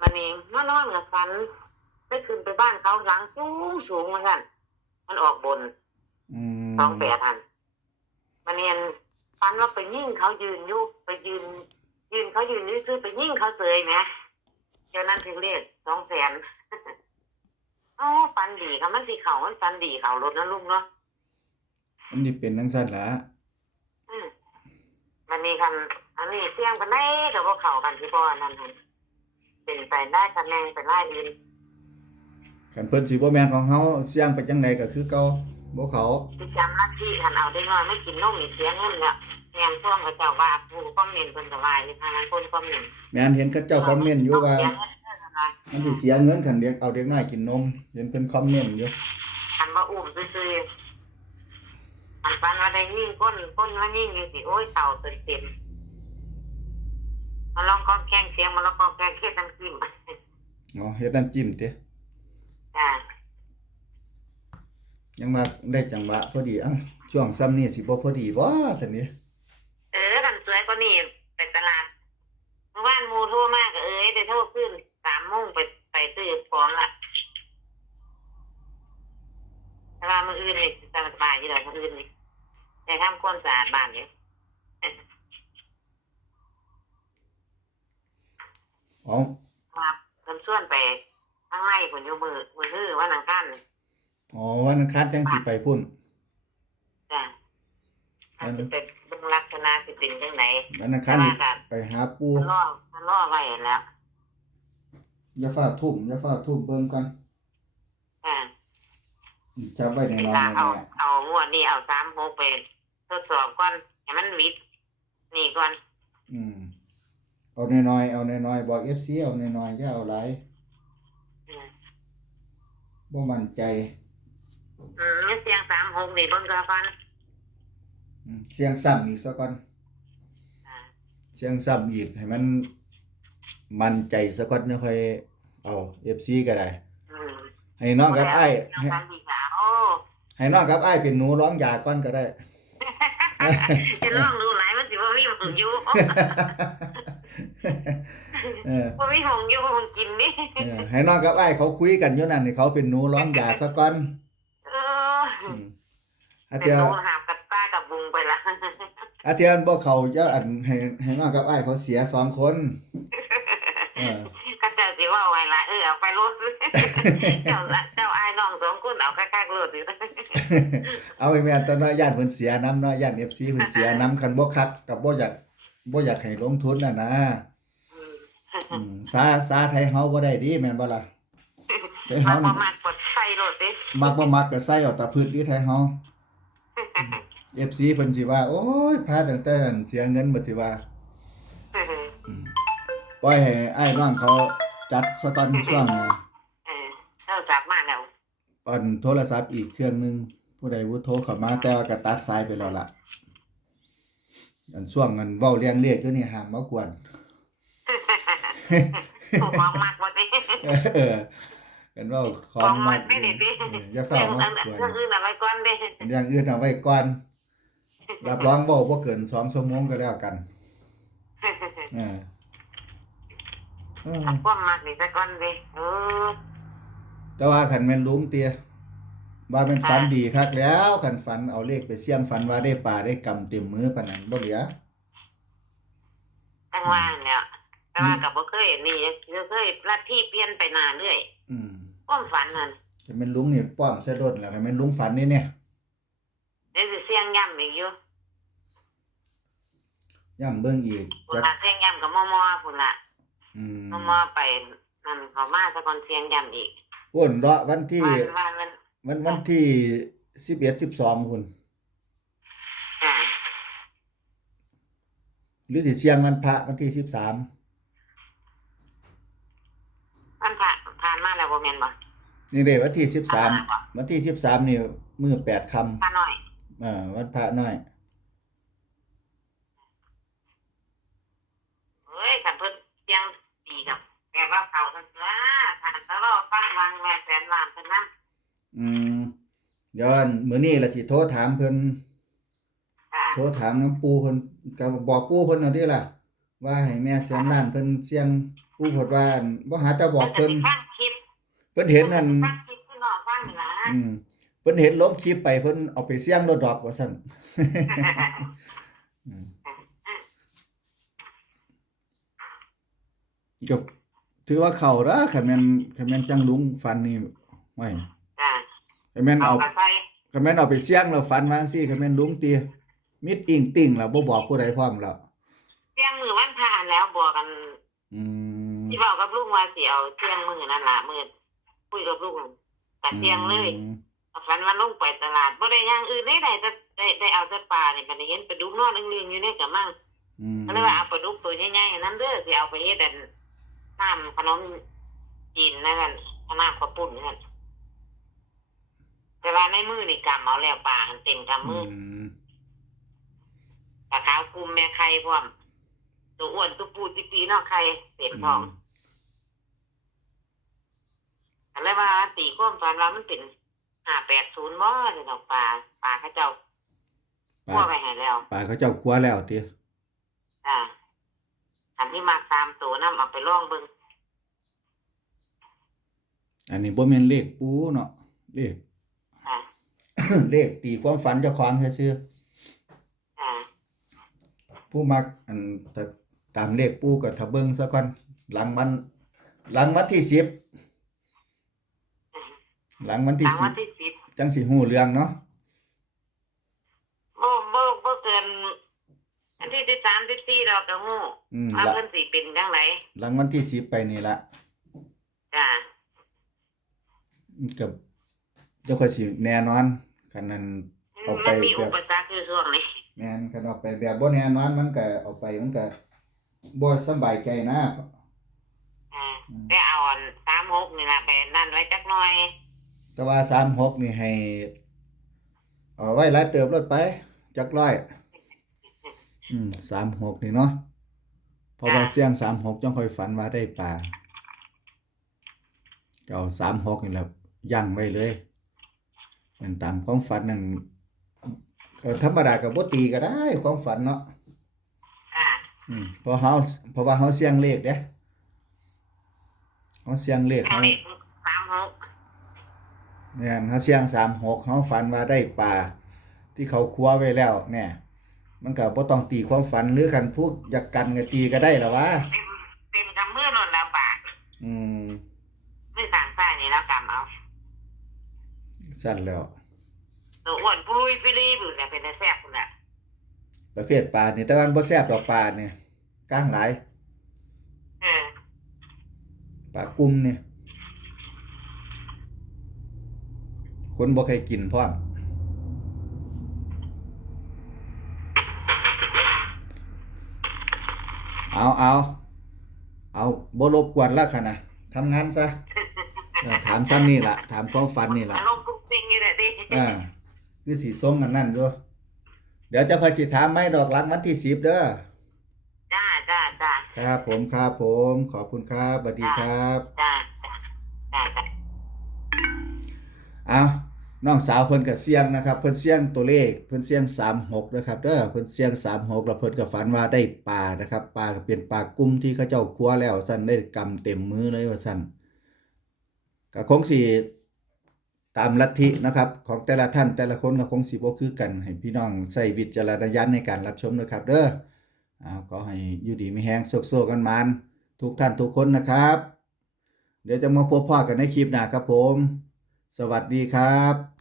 มันนี่มานอนกับฟัน ได้ขึ้นไปบ้านเขาหลังสูงสูงเหมือนกันมันออกบนอืมสองแปดทันมันเนียนฟันว่าไปยิ่งเขายืนอยู่ไปยืน ยืนเขายืนอยู่ซื้อไปยิ่งเขาเสยไหมเดี๋ยวนั้นถึงเลขสองแสนอ๋อฟันดีค่ะมันสีเขามันฟันดีเขารถนะลุงเนาะมันนี่เป็นจังซั่นล่ะอืมมันนี่คันอันนี้เที่ยงกันได้กับพวกเขากันที่บ่อนั่นหั่น เป็นไปได้ตำแหน่งไปได้อื่นคันเพิ่นสิบ่แม่นของเฮาเสียงไปจังไดก็คือเก่าบ่เขาที่จำหน้าที่คันเอาได้น้อยไม่กินนมนี่เสียเงินเนี่ยแทนช่วงเขาเจ้าว่าผู้คอมเมนต์เพิ่นก็ว่าอยู่ทางนั้นคนคอมเมนต์แม่นเห็นเขาเจ้าคอมเมนต์อยู่ว่าเสียเงินเด้อค่ะมันสิเสียเงินคันเด็กเอาเด็กน้อยกินนมเห็นเพิ่นคอมเมนต์อยู่คันว่าอุ้มซื่อๆอันปันว่าได้ยิ่งก้นก้นว่ายิ่งอยู่สิโอ้ยเต่าเต็มเต็ม มาลองกองแกงเสียงมาลองกองแกงเค็ดน้ำจิ้มอ๋อเฮ็ดน้ำจิ้มติจ้ายังมาได้จังหวะพอดีเอ้าช่วงซ้ำนี้สิบ่พอดีบ่ซั่นนี่เออกันสวยก็นี่ไปตลาดเมื่อวานหมูโทรมากก็เอ้ยได้โทรขึ้นสามโมงไปไปซื้อของละแต่ว่ามืออื่นนี่สบายอยู่แล้วมืออื่นนี่ได้ทำความสะอาดบ้านอยู่ อ๋อมาเพิ่นส่วนไปข้างในผลอยู่มือมือฮื้อว่านังกันนี่อ๋อวันอังคารจังสิไปพุ่นจ้ะอาจจะเป็นเบิ่งลักษณะสิเป็นจังไหนวันอังคาแต่รว่านี่ก็ไปหาปูมันล่อมันล่อไว้แล้วอย่าฟ้าทุ่มอย่าฟ้าทุ่มเบิ่งก่อนอ่าจับไว้ในเวนอนลาเอาแน่เอางวดนี้เอาสามหกไปทดสอบก่อนให้มันวิดนี่ก่อนๆอืม เอาน้อยๆเอาน้อยๆบอก FC เอาน้อยๆอย่าเอาหลายอืมบ่มั่นใจ อืมเสียงสามหกนี่เบิ่งก่อนอืมเสียงซ้ำอีกซะก่อนอ่าเสียงซ้ำอีกให้มันมั่นใจซะก่อนแล้วค่อยเอา FC ก็ได้ อืมให้น้องกับอ้ายเสียงให้สามดีกว่าโอ้ให้น้องกับอ้ายเป็นหนูร้องยาก่อนก็ได้ จะลองดูหลายมันสิว่ามีหงอยู่ เออว่ามีหงอยู่หงกินนี่เออให้น้องกับอ้ายเขาคุยกันอยู่นั่นให้เขาเป็นหนูร้องยาซะก่อนเอออืมอาแต่เทียโดนหาบกับป้ากับบุงไปละอาเทียนบ่เขาจะอันให้ให้น้องกับอ้ายเขาเสียสองคนเออก็เจ้าสิว่าไว้ละเออเอาไปรถเจ้าละเจ้าอายน้องสองคนเอาคักๆรถดิเอาไปแม่นตอนน้อยย่านเพิ่นเสียน้ำเนาะย่าน FC เพิ่นเสียน้ำคันบ่คักกับบ่อยากบ่อยากให้ลงทุนน่ะนะ อืมอืมซาซาไทยเฮาบ่ได้ดีแม่นบ่ล่ะไทยมาเฮาบ่นี่มากกดใส่รถดิมักบ่มักก็ใส่เอาแตะพืชที่ไทยเฮา FC เพิ่นสิว่า โอ้ยพาตั้งแต่นั้นเสียเงินหมดสิว่าปล่อยให้อ้ายน้องเขาจัดซะก่อนช่วงนี้ เออเจ้าจับมาแล้ว ปั่นโทรศัพท์อีกเครื่องหนึง ผู้ใดผู้โทรเข้ามาแต่ว่าก็ตัดสายไปแล้วล่ะ อันช่วงนั้นเว้าเรียงเลขอยู่นี่ห้ามมากวน ถูกของมากบ่ดิเออกันเว้าขอของงมัมักดไม่ได้ดิเอออย่าฟ้าเรื่องวมาอันกวนเรื่องอื่นเอาไว้ก่อนเด้อย่างอื่นเอาไว้ก่อนรับรองบ่บ่เกิน2ชั่วโมงก็แล้วกันเออเออเอาความมักนี่ซะก่อนเด้เออแต่ว่าคันแม่นลุงเตียว่าแม่นฝันดีคักแล้วคันฝันเอาเลขไปเสี่ยงฝันว่าได้ปลาได้กำเต็มมือปานนั้นบ่เหลือทั้งว่างเนี่ย แต่ว่าก็บ่เคยนี่ก็เคยลัทธิเปลี่ยนไปหน้าเรื่อยอืมความฝันนั่นคันแม่นลุงนี่ป้อมใส่รถแล้วคันแม่นลุงฝันนี่เนี่ยเดี๋ยวสิเสียงย่ำอีกอยู่ย่ำเบิ่งอีกพุ่นจักละเสียงย่ำกับมอมอพุ่นละอืมมอมอไปนั่นเขามาซะก่อนเสียงย่ำอีกพุ่นเลาะวันที่ วันวันมันวันวันที่11 12พุ่นอ่าหรือสิเสี่ยงวันพระวันที่13มันผ่านผ่านมา แล้วบ่แม่นบ่นี่เด้วันที่ผ่านมาบ่13วันที่13นี่มื้อ8ค่ำผ่านหน่อยอ่าวันพระน้อยเฮ้ยคันเพิ่นเสียงดีกับแกว่าเขาซั่นตัวผ่านตลอดฟังวังแม่แสนล้านเพิ่นนำอืมเดี๋ยวอันมื้อนี้ล่ะสิโทรถามเพิ่นอ่าโทรถามน้ำปูเพิ่นก็บอกปูเพิ่นเอาเด้ล่ะ ว่าให้แม่แสนล้านเพิ่นเสี่ยงปู่เพิ่นว่าอั่นบ่หาแต่บอกเพิ่เพิ่นนฟังคลิป เพิ่นเห็นนั่นฟังคลิปคือน้องฟังนี่ล่ะอืมเพิ่นเห็นลงคลิปไปเพิ่นเอาไปเสี่ยงรถดอกว่าซั่นอืมก็ถือว่าเข้าเด้อคันแม่นคันแม่นจังลุงฟันนี่ไว้จ้าคันแม่นเอาเอากันไปคันแม่นเอาไปเสี่ยงแล้วฟันวาจั่งซี่คันแม่นลุงตีมิดอิงติ่งแล้วบ่บอกผู้ใดพร้อมแล้วเที่ยงมือวันผ่านแล้วบอกกันอืม ที่บอกกับลุงว่าสิเอาเที่ยงมือนั่นล่ะมือ คุยกับลุงกัเที่ยงเลยอืมฝันว่าลงไปตลาดบ่ได้อย่างอื่นได้ได้แต่ได้ได้เอาแต่ปลานี่มันได้เห็นปลาดุกนอนเรื่องๆอยู่ในกระมังอืมก็เลยว่าเอาปลาดุกตัวใหญ่ๆอันนั้นเด้อสิเอาไปเฮ็ดอันน้ำขนมจีนนั่นน่ะน้ำข้าวปุ้นนั่นแต่ว่าในมือนี่กำเอาแล้วปลาหันเต็มกำมืออืมปลาขาวคุมแม่ไข่พร้อมตัวอ้วนตัวปูติปีเนอกไข่เต็มท้อง ก็เลยว่าตีความฝันว่ามันเป็นห้าแปดศูนย์บ่เดี๋ยวดอกปลาปลาเขาเจ้าปคั่วลาไปให้แล้วปลาเขาเจ้าครัวแล้วติอ่าอันที่มากสามตัวนํเอาไปลองเบิ่งอันนี้บ่แม่นเลขปูเนาะเลข อ่า เลขตีความฝันเจ้าของซื่ออ่าๆผู้มักอันแต่ตามเลขปูก็ถ้าเบิ่งซะก่อนหลังมันหลังวันที่10 หลังวันที่ทางวันที่สิบ10จังสิฮู้เรื่องเนาะบ่บ่บ่เกินอันที่ที่สามที่สี่ดอกกระหูอืมว่าละเพิ่นสิเป็นจังไดหลังวันที่10ไปนี่ละจ้ากับเจ้าค่อยสิแน่นอนคันนั้น เอาไป มันมีแบบอุปสรรคอยู่ช่วงนี้แม่นคันเอาไปแบบบ่แน่นอนมันก็เอาไปมันก็บ่สำบายใจนะอ่าได้เอาอันสามหกนี่ล่ะไปนั่นไว้จักหน่อย แต่ว่า36นี่ให้เอาไว้หลายเติบรถไป จักร้อย อืม36นี่เนาะเพราะว่าเสียง36จังค่อยฝันว่าได้ปลาก็เอา36นี่แหละยั่งไว้เลยเป็นตามความฝันนั่นก็ธรรมดาก็บ่ตีก็ได้ ความฝันเนาะอ่าอืมเพราะเฮาเพราะว่าเฮาเสียงเลขเด้เฮาเสียงเลขทางเฮานี้สามหก แม่นเฮาเสียง36เฮาฝันว่าได้ปลาที่เขาครัวไว้แล้วแน่มันก็บ่ต้องตีความฝันหรือคันพูดอยากกันก็ตีก็ได้ล่ะวะเต็มเต็มกำมือหล่นแล้วปากอืมมือข้างซ้ายนี่แล้วกำเอาสั่นแล้วตัวอ้วนปุรุยปิรีบุ่นเนี่ยเป็นแต่แซ่บพุ่นน่ะประเภทปลานี่แต่ว่ามันบ่แซ่บดอกปลาเนี่ยกลางหลายเออปลากุมเนี่ย คนบ่เคยกินพร้อมเอาเอาเอาบ่รบกวนแล้วค่ะนะทำงานซะเออถามซ้ำนี่ล่ะ ถามความฝันนี่ล่ะอารมณ์ปุ๊กปิ๊งอยู่เลยดิอ่าคือสีส้มกันนั่นด้วยเดี๋ยวจะคอยสิถามไม่ดอกหลังวันที่สิบเด้อจ้าจ้าจ้าครับผมครับผม ขอบคุณครับสวัสดีครับจ้าจ้าจ้าจ้าเอา น้องสาวเพิ่นก็เสี่ยงนะครับเพิ่นเสี่ยงตัวเลขเพิ่นเสี่ยง36นะครับเด้อเพิ่นเสี่ยง36แล้วเพิ่นก็ฝันว่าได้ปลานะครับปลาก็เป็นปลากุ้มที่เขาเจ้าครัวแล้วสั่นได้กำเต็มมือเลยว่าสั่นก็คงสิตามลัทธินะครับของแต่ละท่านแต่ละคนก็คงสิบ่คือกันให้พี่น้องใช้วิจารณญาณในการรับชมด้วยครับเด้ออ้าวก็ให้อยู่ดีมีแฮงโซกๆกันมานทุกท่านทุกคนนะครับ เดี๋ยวจะมาพบพ่อกันในคลิปหน้าครับผม สวัสดีครับ